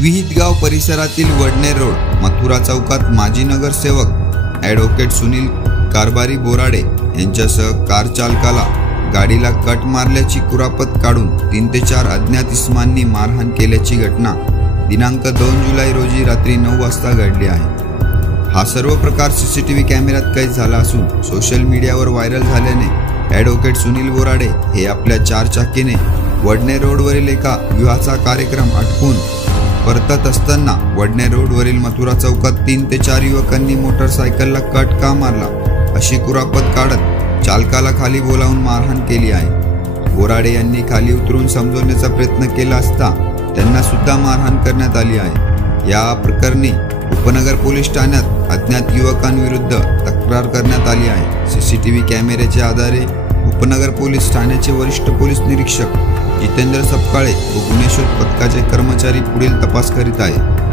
विहित गाव परिसरातील वडनेर रोड मथुरा चौकात माजी नगरसेवक ॲडव्होकेट सुनील कारभारी बोराडे यांच्यासह कार चालकाला गाडीला कट मारल्याची कुरापत काढून 3 ते 4 अज्ञात इसमांनी मारहाण केल्याची घटना दिनांक 2 जुलै रोजी रात्री 9 वाजता घडली आहे। हा सर्व प्रकार सीसीटीव्ही कॅमेऱ्यात कैद झाला असून सोशल मीडियावर व्हायरल झाल्याने ॲडव्होकेट सुनील बोराडे हे आपल्या 4 चाकीने वडनेर रोडवरील एका विवाहाचा कार्यक्रम आटपून परतत असताना वडनेर रोडवरील मथुरा चौकात 3 ते 4 युवकांनी मोटरसायकलला कट का मारला अशी कुरापत काढत चालकाला खाली बोलावून मारहाण केली आहे। बोराडे यांनी खाली उतरून समजवण्याचा प्रयत्न केला असता त्यांना सुद्धा मारहाण करण्यात आली आहे। या प्रकरणी उपनगर पोलीस ठाण्यात अज्ञात युवकांविरुद्ध तक्रार करण्यात आली आहे। सीसीटीव्ही कॅमेऱ्याच्या आधारे उपनगर पोलीस ठाण्याचे वरिष्ठ पोलीस निरीक्षक जितेंद्र सपकाळे व गुन्हे शोध पथकाचे कर्मचारी पुढील तपास करीत आहेत।